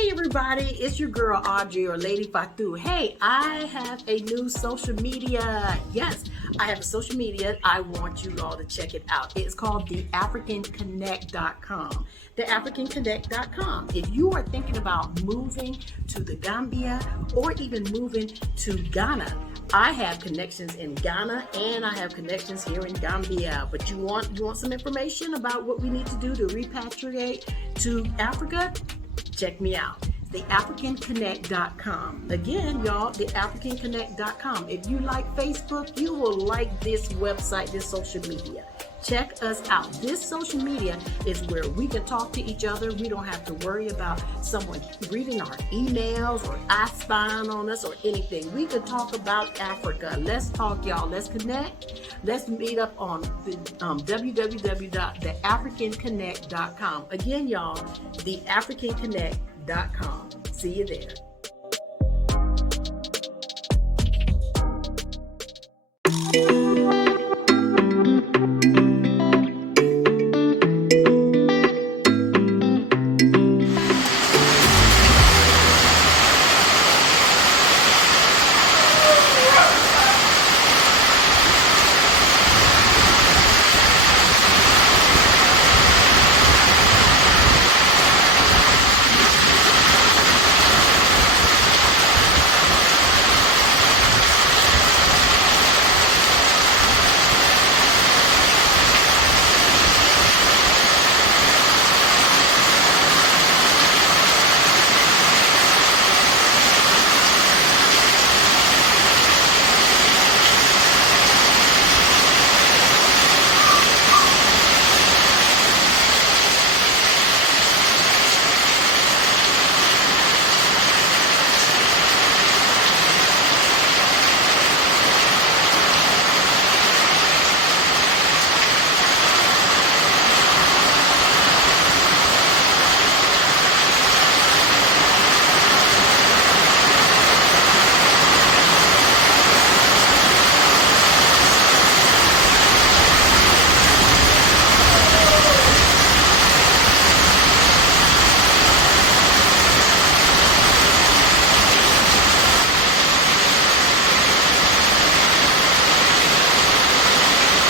Hey everybody, it's your girl Audrey or Lady Fatu. Hey, I have a new social media. Yes, I have a social media. I want you all to check it out. It's called theafricanconnect.com. Theafricanconnect.com. If you are thinking about moving to the Gambia or even moving to Ghana, I have connections in Ghana and I have connections here in Gambia. But you want some information about what we need to do to repatriate to Africa? Check me out. TheAfricanConnect.com. Again, y'all, TheAfricanConnect.com. If you like Facebook, you will like this website, this social media. Check us out. This social media is where we can talk to each other. We don't have to worry about someone reading our emails or spying on us or anything. We can talk about Africa. Let's talk, y'all. Let's connect. Let's meet up on www.theafricanconnect.com. Again, y'all, theafricanconnect.com. See you there.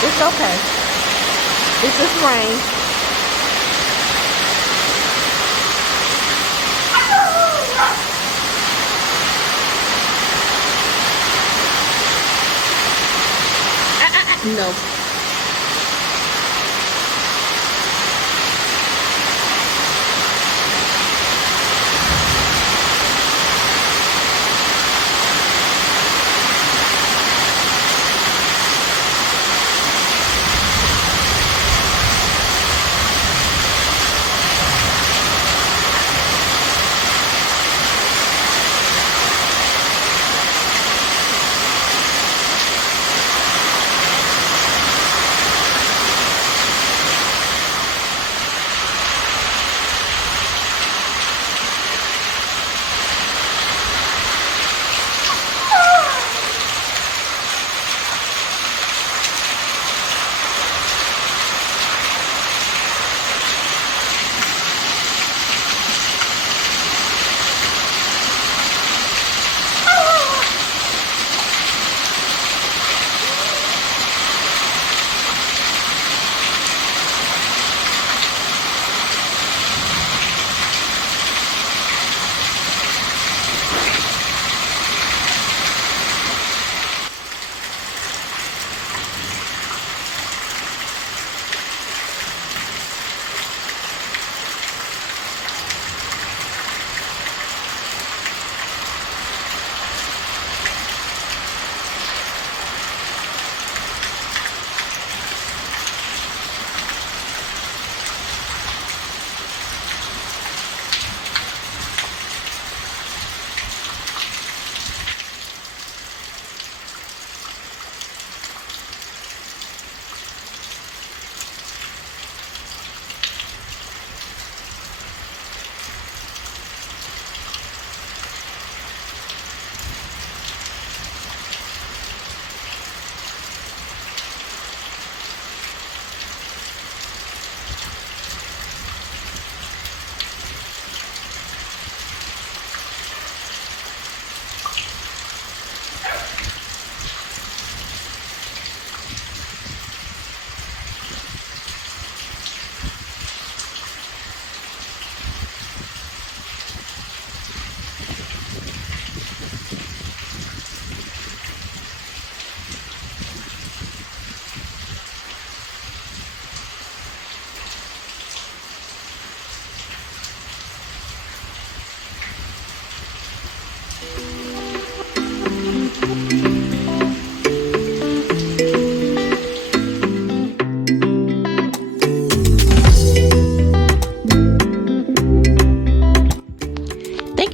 It's okay. It's just rain. No.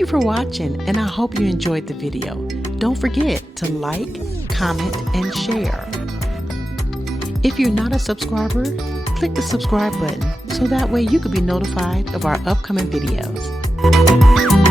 you for watching, and I hope you enjoyed the video. Don't forget to like, comment, and share. If you're not a subscriber, click the subscribe button so that way you can be notified of our upcoming videos.